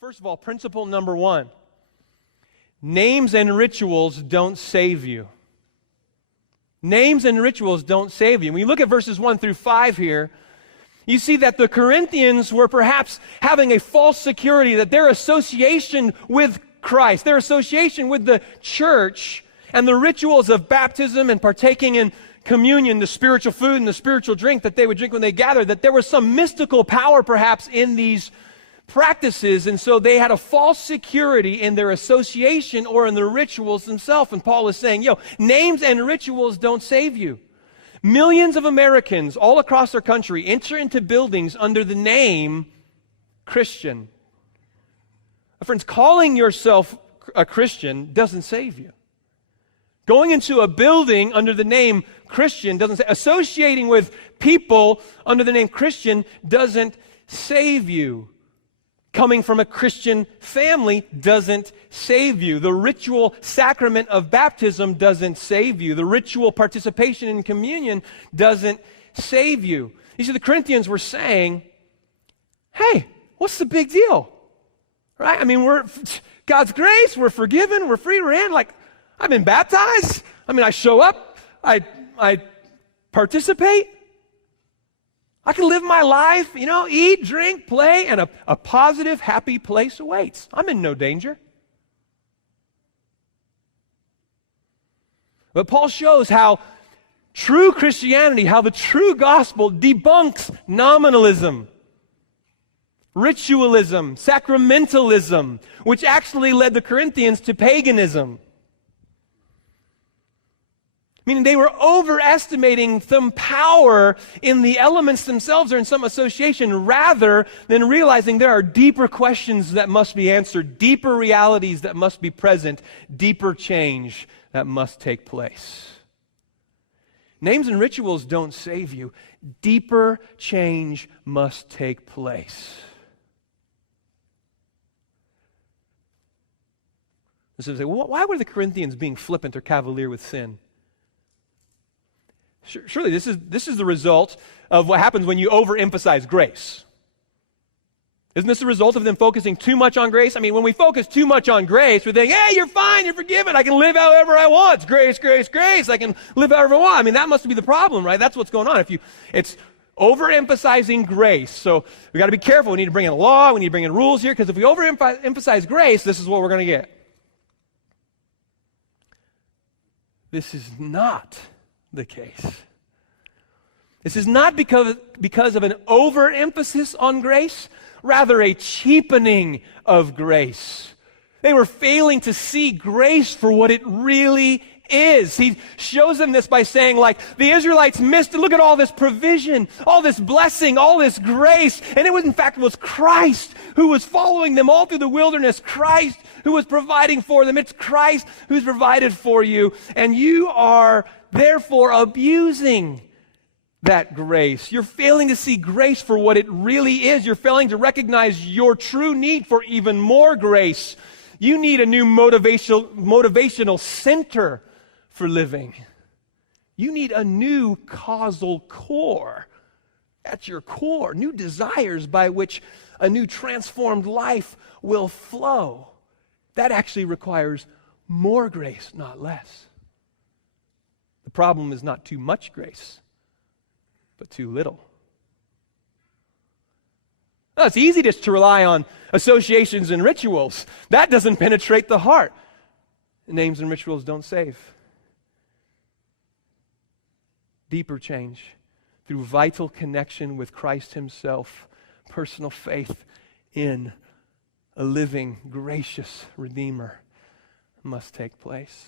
First of all, principle number one, names and rituals don't save you. Names and rituals don't save you. When you look at verses 1 through 5 here, you see that the Corinthians were perhaps having a false security that their association with Christ, their association with the church, and the rituals of baptism and partaking in communion, the spiritual food and the spiritual drink that they would drink when they gathered, that there was some mystical power perhaps in these practices, and so they had a false security in their association or in the rituals themselves. And Paul is saying, names and rituals don't save you. Millions of Americans all across our country enter into buildings under the name Christian. Friends, calling yourself a Christian doesn't save you. Going into a building under the name Christian doesn't save. Associating with people under the name Christian doesn't save you. Coming from a Christian family doesn't save you. The ritual sacrament of baptism doesn't save you. The ritual participation in communion doesn't save you. You see, the Corinthians were saying, hey, what's the big deal? Right? I mean, we're God's grace, we're forgiven, we're free, we're in. Like, I've been baptized. I mean, I show up, I participate. I can live my life, eat, drink, play, and a positive, happy place awaits. I'm in no danger. But Paul shows how true Christianity, how the true gospel debunks nominalism, ritualism, sacramentalism, which actually led the Corinthians to paganism. Meaning they were overestimating some power in the elements themselves or in some association rather than realizing there are deeper questions that must be answered, deeper realities that must be present, deeper change that must take place. Names and rituals don't save you. Deeper change must take place. So say, well, why were the Corinthians being flippant or cavalier with sin? Surely this is the result of what happens when you overemphasize grace. Isn't this the result of them focusing too much on grace? I mean, when we focus too much on grace, we think, hey, you're fine, you're forgiven, I can live however I want. It's grace, grace, grace. I can live however I want. I mean, that must be the problem, right? That's what's going on. It's overemphasizing grace. So we got to be careful. We need to bring in law, we need to bring in rules here, because if we overemphasize grace, this is what we're going to get. This is not the case. This is not because of an overemphasis on grace, rather a cheapening of grace. They were failing to see grace for what it really is. He shows them this by saying, like, the Israelites missed it. Look at all this provision, all this blessing, all this grace. And it was, in fact, was Christ who was following them all through the wilderness. Christ who was providing for them. It's Christ who's provided for you. And you are therefore abusing that grace. You're failing to see grace for what it really is. You're failing to recognize your true need for even more grace. You need a new motivational center for living. You need a new causal core at your core, new desires by which a new transformed life will flow. That actually requires more grace, not less. The problem is not too much grace, but too little. Now, it's easy just to rely on associations and rituals. That doesn't penetrate the heart. Names and rituals don't save. Deeper change through vital connection with Christ Himself, personal faith in a living, gracious Redeemer must take place.